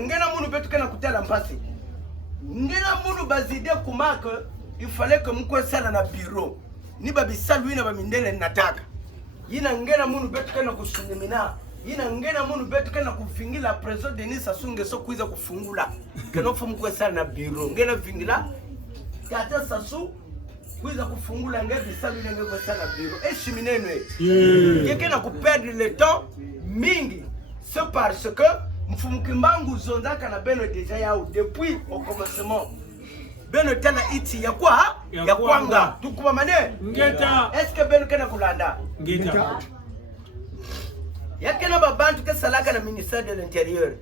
ngena munu betu kana kutela mpasi ngena munu bazide kumaka il fallait que mko sala na bureau ni babisalu ina bamindele nataka yina ngena munu betu kana kusulimina yina ngena munu betu kana kufingila president Denis Sassou Nguesso kuiza kufungula kenofu mko sala na bureau ngena vingila kata Sassou kuiza kufungula ngebisalu ina ngeko sala na bureau eshiminenwe yekena ku perdre le temps mingi c'est parce que Mfumukimbangu zonzaka na beno deja yao depuis au commencement. Beno tena iti ya kwa ya kwanga. Tukuba mane? Ngeta. Est-ce que beno kena kulanda? Ngeta. Yakena babantu ke salaka na ministère de l'Intérieur.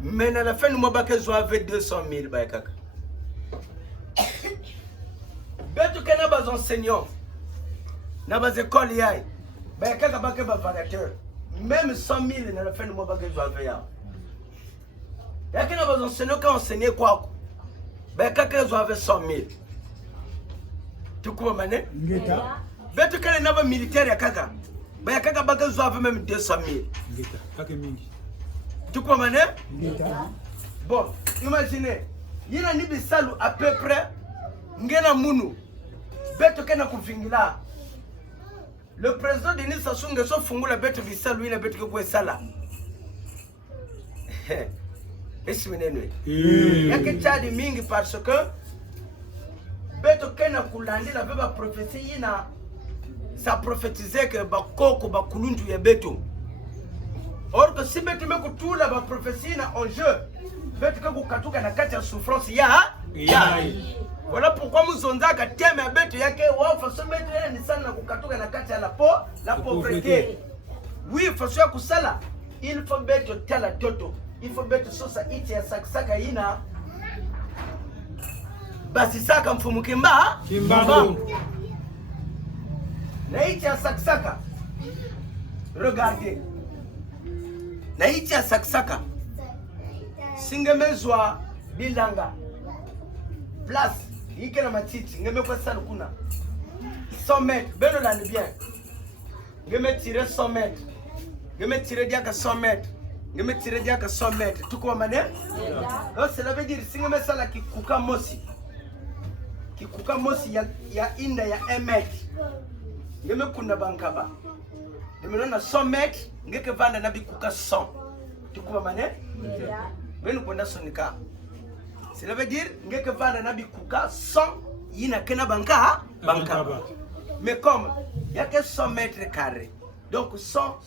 Mais na la fin nous mabake zo avec 200 000 ba kaka. Betu kena baz enseignants. Na baz école yai. Ba kaka bake ba vagateur. Même 100 000 dans la fin de mois bagage va faire. Il y a qui n'a pas enseigné qu'à enseigner quoi. Ben quelqu'un doit avoir 100 000. Tu comprends mané? Ngeta. Ben tu connais n'avait militaire ya kaka. Ben kaka bagage doit avoir même 200 000. Ngeta. Kaka mingi. Tu comprends mané? Ngeta. Bon, imaginez. Il y a ni bisalu à peu près. Ngena munu. Ben tu connais kufingila. Le président Denis Sassou Nguesso fungula betu visalu ina betu kwa sala. Esi menenwe. Yake chadi mingi parce que betu kena kulandila beba prophétie ina sa prophétiser que bakoko bakulundu ya betu. Or que si betu me kutula ba prophétie na en jeu, betu ke kukatuka na kati ya souffrance ya. Voilà pourquoi muzonzaka teme betu yake wa faso betu yana ni sana na kukatuka na kati ya la pauvreté. Oui, faso ya kusala il faut betu tala toto. Il faut betu sosa iti ya sakisaka ina basi saka mfumukimba Kimbangu. Na iti ya sakisaka. Regardez. Na iti ya sakisaka. Singemezwa bilanga. Place yike na matiti ngeme kwa sana kuna 100 mètres beno la ni bien ngeme tirer 100 mètres ngeme tirer diaka 100 mètres ngeme tirer diaka 100 mètres tuko mané donc cela veut dire singeme sala kikuka mosi ya inda ya 1 mètre ngeme kuna bankaba ngeme na 100 mètres ngeke vanda na bikuka 100 tuko mané beno kwenda sonika. Cela veut dire que vanda na bikuka 100 yina kena banka. Mais comme il y a que 100 mètres carrés. Donc 100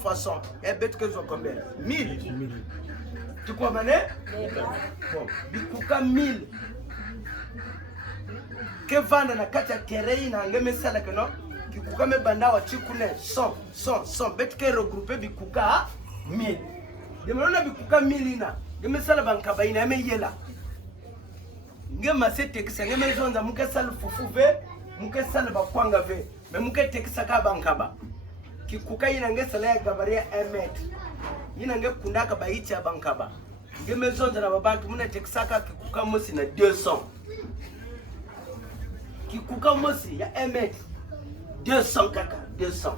fois 100. Et bête que je combien 1000. Tu comprends mané? Bon, bikuka 1000. Que vanda na kati ya terrain na ngeme sala que non. Bikuka me banda wa chikune 100 bête que regrouper bikuka 1000. De mona bikuka 1000 ina. Ngeme sala bankaba ina ame yela. Ngema se tekisa ngeme zonza muke sala fufu ve, muke sala bakwanga ve, me muke tekisa ka bankaba. Kikuka ina nge sala ya gabaria 1 mètre. Ina nge kundaka baiti ya bankaba. Ngeme zonza na babantu muna tekisa ka kikuka mosi na 200. Kikuka mosi ya 1 mètre. 200 kaka, 200.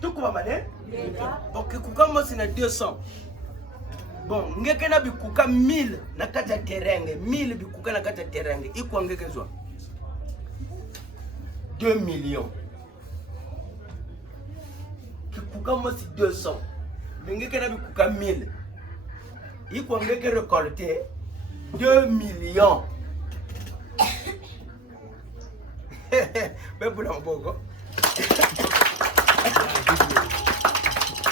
Tukuba mane? Bon, kikuka mosi na 200. Bon, ngeke na bikuka 1000 na kati ya terenge. 1000 bikuka na kati ya terenge. Iko ngeke zwa 2 millions. Kikuka mosi 200. Ngeke na bikuka 1000. Iko ngeke récolter 2 millions. Bébou la mboko.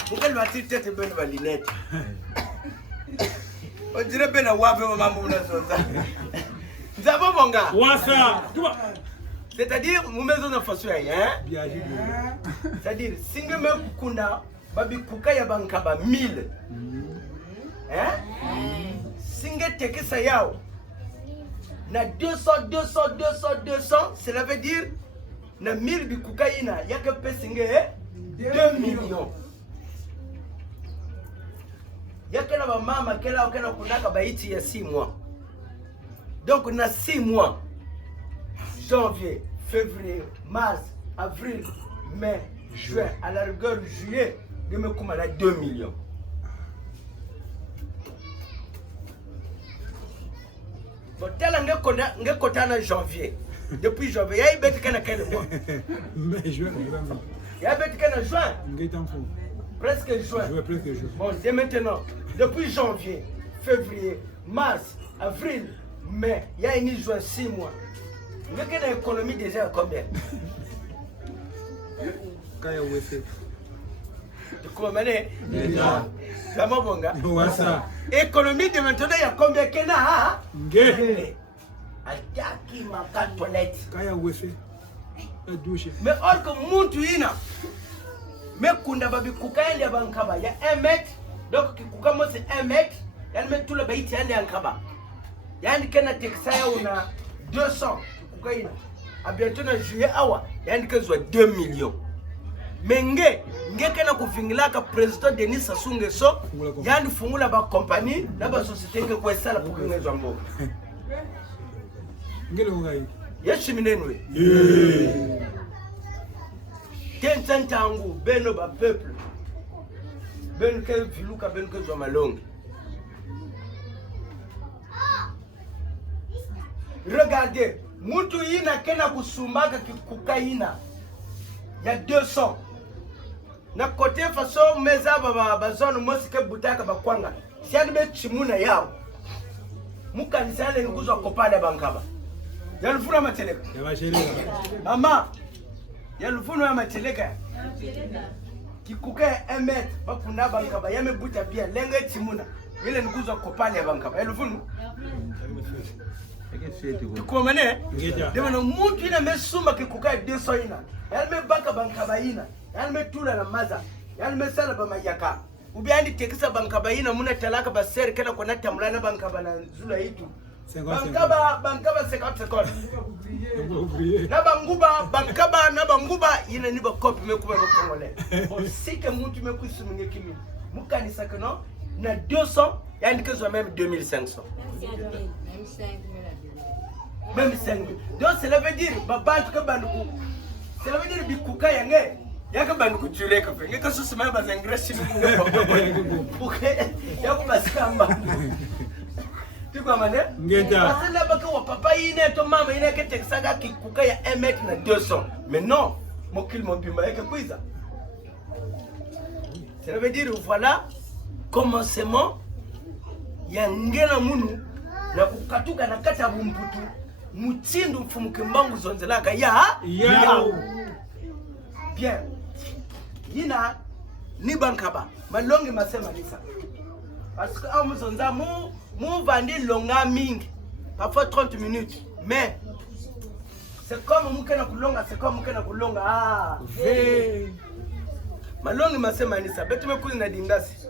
Pourquoi le matin tête bonne valinette? On dirait bien la wabe maman na zonza. Nzabo monga. Wasa. C'est-à-dire mu maison na faso ya Bien dit. C'est-à-dire singe me kukunda babi kuka ya bankaba 1000. Singe tekisa yao. Na 200, cela veut dire na 1000 bikuka ina yake pesinge 2 millions. Yake na mama kela wakena kunaka baiti ya 6 mois. Donc na 6 mois. Janvier, février, mars, avril, mai, juin, à la rigueur juillet, je me commande à 2 millions. Bon, tel que en janvier. Depuis janvier, il y a eu bête quel mois. Mais juin, Il y a bête en juin. Presque juin. Presque juin. Bon, c'est maintenant. Depuis janvier, février, mars, avril, mai, il y a une juin 6 mois. Il y a une économie déjà à combien? Kaya Wese. Tu comprends mané? Comment bon gars? Wasa. Économie de maintenant, il y a combien qu'il y a? Nge. Attaque ma cantonette. Kaya Wese. La douche. Mais or que muntu ina. Mais kunda babi kukaende bankaba. Il y a 1 mètre. Donc kikuka mo c'est 1 mètre. Il y a tout le baïti yande yankaba. Il y a une kena texaya una 200. Kukaina. À bientôt en juillet awa. Il y a une que soit 2 millions. Mais nge kena kufingilaka président Denis Sassou Nguesso. Yani fungula ba compagnie na ba société que kwa sala pour que mbo. Ngelo ngai. Yeshiminenwe. Tentantangu beno ba peuple. Ben ke viluka ben ke zo malongi. Regardez, mutu ina kena kusumbaka kukaina. Ya 200. Na côté façon meza ba zone mosike butaka ba kwanga. Siani be chimuna yao. Mukanisa ale nguzwa kopana bankaba. Yalufuna mateleka. Yabasheleka. Mama. Yalufuna ya mateleka. Kikuka 1 mètre bakuna bankaba yame buta bia lenga chimuna. Ile nguzwa kopana ya bankaba. Yalufuna. Tukomane? Dema no muntu ina mesuma kikuka 200 ina. Yalme baka bankaba ina. Yalme tula na maza. Yalme sala ba mayaka. Ubiandi tekisa bankaba ina muna talaka ba ser kana kona tamula na bankaba na zula yitu. Bankaba 50. Na banguba ina ni ba copy me kuba Congolais. Osike muntu me kusumunge kimi. Mukanisa kano na 200 yani que soit même 2500. Même 5 000. Donc cela veut dire baba que banduku. Cela veut dire bikuka yange. Yaka banduku tureka fe. Ngeka so sema ba zangreshi ni. Okay. Yako baskamba. Tu comprends? Ngeta. Parce que là-bas que papa ine to mama ine ke texaga kikuka ya 1 mètre na 200. Mais non, mon kill mon bimba yaka kuiza. Cela veut dire voilà commencement ya ngena munu na kukatuka na kata bumputu mutindu mfumuke mbangu zonzelaka ya bien yina ni bankaba malongi masema nisa parce que on muzonza mu vandi longa mingi parfois 30 minutes mais c'est comme mukena kulonga malongi masema nisa betu mekuzi na dingasi